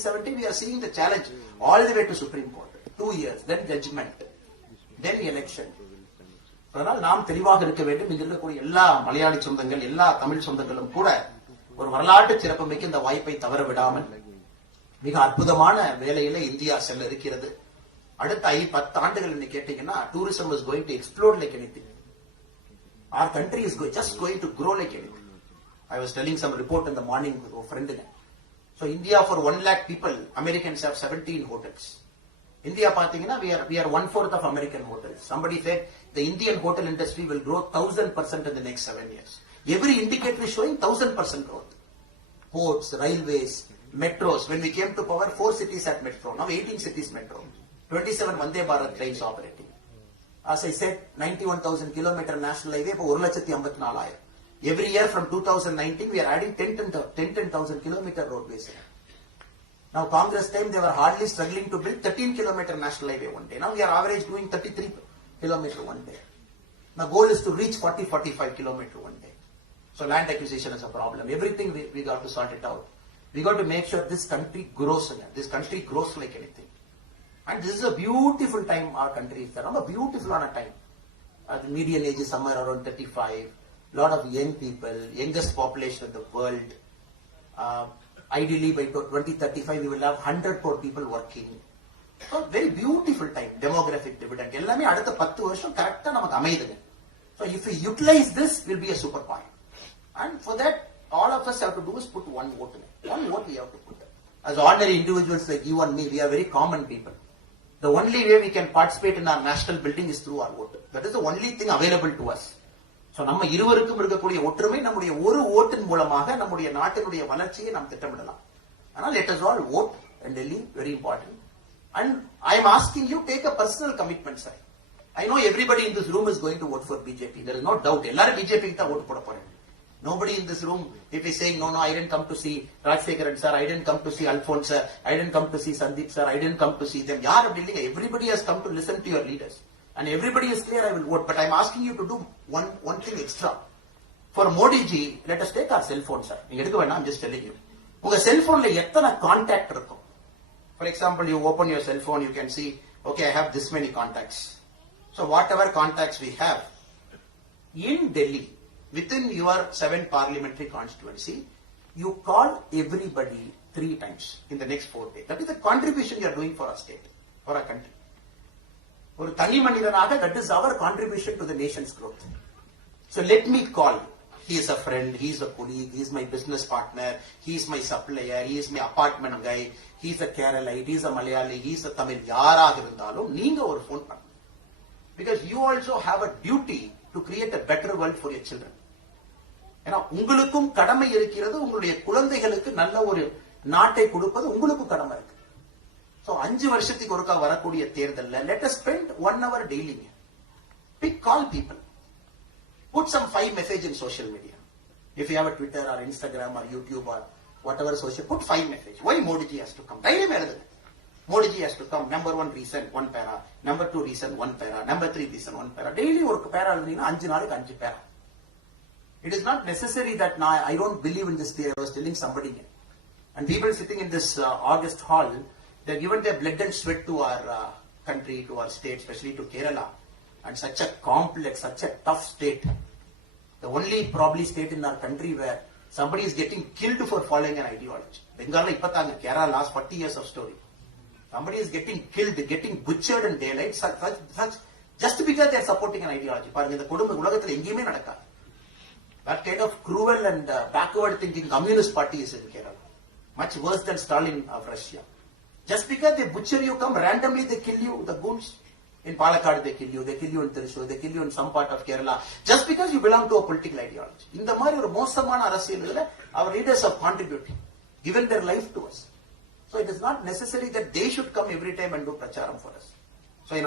2017 we are seeing the challenge all the way to Supreme Court. 2 years, then judgment, then election. அதனால் நாம் தெளிவாக இருக்க வேண்டும். இங்க இருக்கக்கூடிய எல்லா மலையாளி சொந்தங்கள், எல்லா தமிழ் சொந்தங்களும் கூட ஒரு வரலாற்று சிறப்புமிக்க இந்த வாய்ப்பை தவற விடாமல் மிக அற்புதமான வேலையில இந்தியா செல்ல இருக்கிறது. அடுத்த 10 ஆண்டுகள் என்ன கேட்டீங்கன்னா, tourism is going to explore like anything. Our country is just going to grow like anything. I was telling some report in the morning with a friend. So India, for 1 lakh people, Americans have 17 hotels. India, we are 1/4 of American hotels. Somebody said the Indian hotel industry will grow 1000% in the next 7 years. Every indicator is showing 1000% growth. Ports, railways, metros. When we came to power, 4 cities had metro. Now 18 cities metro. 27 Vande Bharat trains operating. As I said, 91,000 kilometer national highway, 1,54,000. Every year from 2019, we are adding 10,000 kilometer roadways. Now Congress time, they were hardly struggling to build 13 kilometer national highway one day. Now we are average doing 33 kilometer one day. Now goal is to reach 40-45 kilometer one day. So land acquisition is a problem. Everything we got to sort it out. We got to make sure this country grows again. This country grows like anything. And this is a beautiful time our country is there. A beautiful on a time. The median age is somewhere around 35. Lot of young people, youngest population in the world. Ideally by 2035 we will have 100 crore people working. So very beautiful time. Demographic dividend. எல்லாமே அடுத்த 10 வருஷம் கரெக்ட்டா நமக்கு அமையுதுங்க. So if we utilize this, will be a super point. And for that, all of us have to do is put one vote in it. One vote we have to put. As ordinary individuals like you and me, we are very common people. The only way we can participate in our national building is through our vote. That is the only thing available to us. So நம்ம இருவருக்கும் இருக்கக்கூடிய ஒற்றுமை நம்முடைய ஒரு ஓட்டின் மூலமாக நம்முடைய நாட்டினுடைய வளர்ச்சியை நாம் திட்டமிடலாம். ஆனால் let us all vote in Delhi, very important. And I am asking you, take a personal commitment, sir. I know everybody in this room is going to vote for BJP. There is no doubt. எல்லாரும் BJP தான் vote போட போறாங்க. Nobody in this room, if he is saying, no, I didn't come to see Rajsekharan sir, I didn't come to see Alphonse sir, I didn't come to see Sandeep sir, I didn't come to see them. யார் அப்படி இல்லைங்க. Everybody has come to listen to your leaders. And everybody is clear, I will vote. But I am asking you to do one thing extra. For Modi ji, let us take our cell phone, sir. நீங்க எடுக்க வேண்டாம், I'm just telling you. உங்க செல்போன்ல எத்தனை contact இருக்கும்? For example, you open your cell phone, you can see, okay, I have this many contacts. So whatever contacts we have in Delhi, within your 7 parliamentary constituency, you call everybody 3 times in the next 4 days. That is the contribution you are doing for our state, for our country. ஒரு தனி மனிதனாக, that is our contribution to the nation's growth. So let me call. He is a friend, he is a colleague, he is my business partner, he is my supplier, he is my apartment guy, he is a Keralite, he is a Malayali, he is a Tamil. யாராக இருந்தாலும் நீங்க ஒரு phone பண்ணுங்க. Because you also have a duty to create a better world for your children. ஏன்னா உங்களுக்கும் கடமை இருக்கிறது, உங்களுடைய குழந்தைகளுக்கு நல்ல ஒரு நாட்டை கொடுப்பது உங்களுக்கும் கடமை இருக்கு. So 5 வருஷத்துக்கு ஒருக்கா வரக்கூடிய தேர்தல்ல let us spend 1 hour daily. Pick, call people. Put some 5 message in social media. If you have a Twitter or Instagram or YouTube or whatever social, put 5 message. Why Modi ji has to come? தைரியம் எழுதுங்க. Modi ji has to come. Number 1 reason 1 para. Number 2 reason 1 para. Number 3 reason 1 para. Daily ஒரு para எழுதுனீங்கன்னா 5 நாளுக்கு 5 para. It is not necessary that now I don't believe in this theory. I was telling somebody, and people sitting in this August hall, they have given their blood and sweat to our country, to our state, especially to Kerala, and such a complex, such a tough state. The only probably state in our country where somebody is getting killed for following an ideology. Bengal ipatanga, Kerala last 40 years of story. Somebody is getting killed, getting butchered in daylight, such just because they are supporting an ideology. பாருங்க, இந்த கொடுமை உலகத்துல எங்கேயுமே நடக்காது. That kind of cruel and backward thinking communist party is in Kerala. Much worse than Stalin of Russia. Just because they butcher you, come randomly, they kill you, the goons. In Palakkad they kill you in Thrissur, they kill you in some part of Kerala. Just because you belong to a political ideology. இந்த மாதிரி ஒரு மோசமான அரசியல்ல our leaders have contributed, given their life to us. So it is not necessary that they should come every time and do pracharam for us.